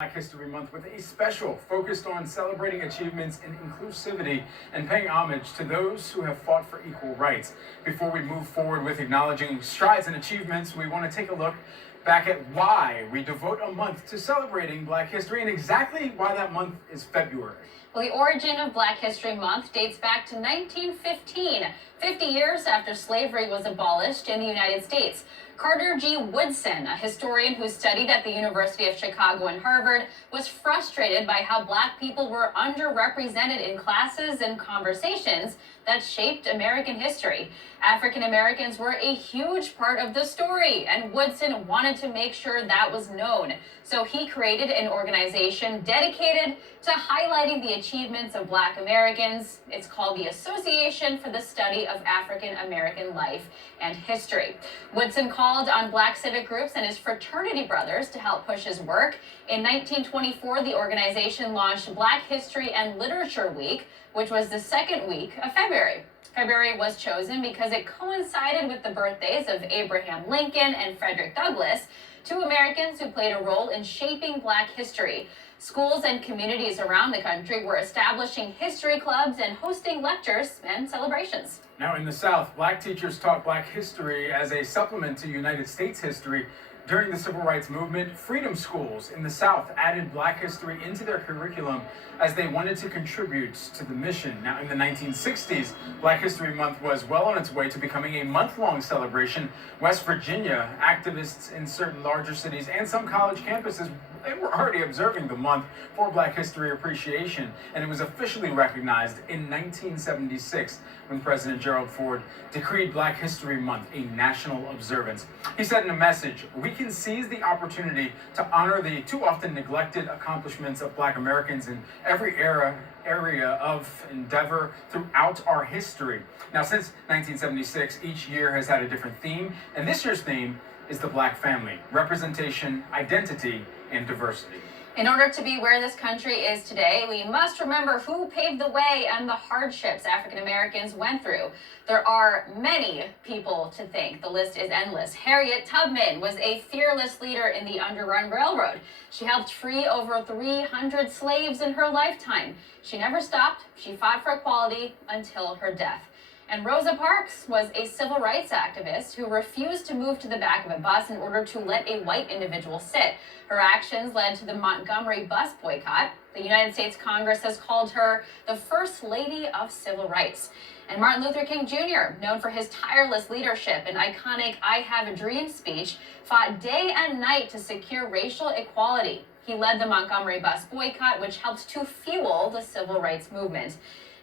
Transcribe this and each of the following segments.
Black History Month with a special focused on celebrating achievements in inclusivity and paying homage to those who have fought for equal rights. Before we move forward with acknowledging strides and achievements, we want to take a look back at why we devote a month to celebrating Black history and exactly why that month is February. Well, the origin of Black History Month dates back to 1915, 50 years after slavery was abolished in the United States. Carter G. Woodson, a historian who studied at the University of Chicago and Harvard, was frustrated by how Black people were underrepresented in classes and conversations that shaped American history. African Americans were a huge part of the story, and Woodson wanted to make sure that was known. So he created an organization dedicated to highlighting the achievements of Black Americans. It's called the Association for the Study of African American Life and History. Woodson called on Black civic groups and his fraternity brothers to help push his work. In 1924, the organization launched Black History and Literature Week, which was the second week of February. February was chosen because it coincided with the birthdays of Abraham Lincoln and Frederick Douglass, two Americans who played a role in shaping Black history. Schools and communities around the country were establishing history clubs and hosting lectures and celebrations. Now, in the South, Black teachers taught Black history as a supplement to United States history. During the Civil Rights Movement, freedom schools in the South added Black history into their curriculum as they wanted to contribute to the mission. Now, in the 1960s, Black History Month was well on its way to becoming a month-long celebration. West Virginia, activists in certain larger cities and some college campuses, they were already observing the month for Black history appreciation, and it was officially recognized in 1976 when President Gerald Ford decreed Black History Month a national observance. He said in a message, "We can seize the opportunity to honor the too often neglected accomplishments of Black Americans in every area of endeavor throughout our history." Now, since 1976, each year has had a different theme, and this year's theme is the Black family: representation, identity, and diversity. In order to be where this country is today, we must remember who paved the way and the hardships African Americans went through. There are many people to thank. The list is endless. Harriet Tubman was a fearless leader in the Underground Railroad. She helped free over 300 slaves in her lifetime. She never stopped. She fought for equality until her death. And Rosa Parks was a civil rights activist who refused to move to the back of a bus in order to let a white individual sit. Her actions led to the Montgomery bus boycott. The United States Congress has called her the First Lady of Civil Rights. And Martin Luther King Jr., known for his tireless leadership and iconic "I Have a Dream" speech, fought day and night to secure racial equality. He led the Montgomery bus boycott, which helped to fuel the civil rights movement.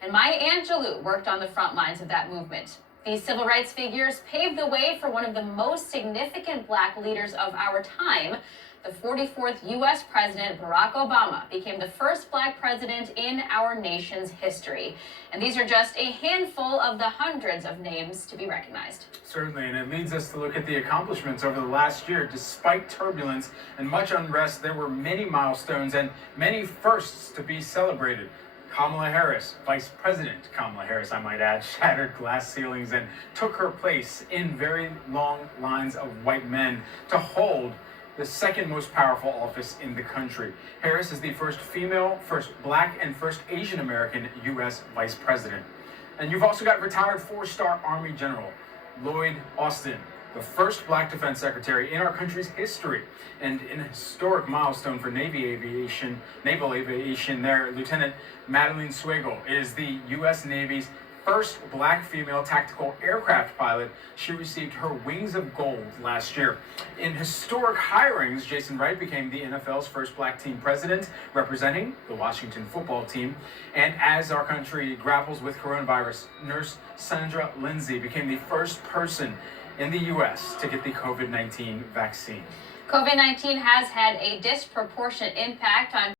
And Maya Angelou worked on the front lines of that movement. These civil rights figures paved the way for one of the most significant Black leaders of our time. The 44th U.S. President, Barack Obama, became the first Black president in our nation's history. And these are just a handful of the hundreds of names to be recognized. Certainly, and it leads us to look at the accomplishments over the last year. Despite turbulence and much unrest, there were many milestones and many firsts to be celebrated. Kamala Harris, Vice President Kamala Harris, I might add, shattered glass ceilings and took her place in very long lines of white men to hold the second most powerful office in the country. Harris is the first female, first Black, and first Asian American U.S. Vice President. And you've also got retired four-star Army General Lloyd Austin, the first Black Defense Secretary in our country's history, and an historic milestone for naval aviation there. Lieutenant Madeleine Swiggle is the U.S. Navy's first Black female tactical aircraft pilot. She received her Wings of Gold last year. In historic hirings, Jason Wright became the NFL's first Black team president, representing the Washington football team. And as our country grapples with coronavirus, nurse Sandra Lindsay became the first person in the U.S. to get the COVID-19 vaccine. COVID-19 has had a disproportionate impact on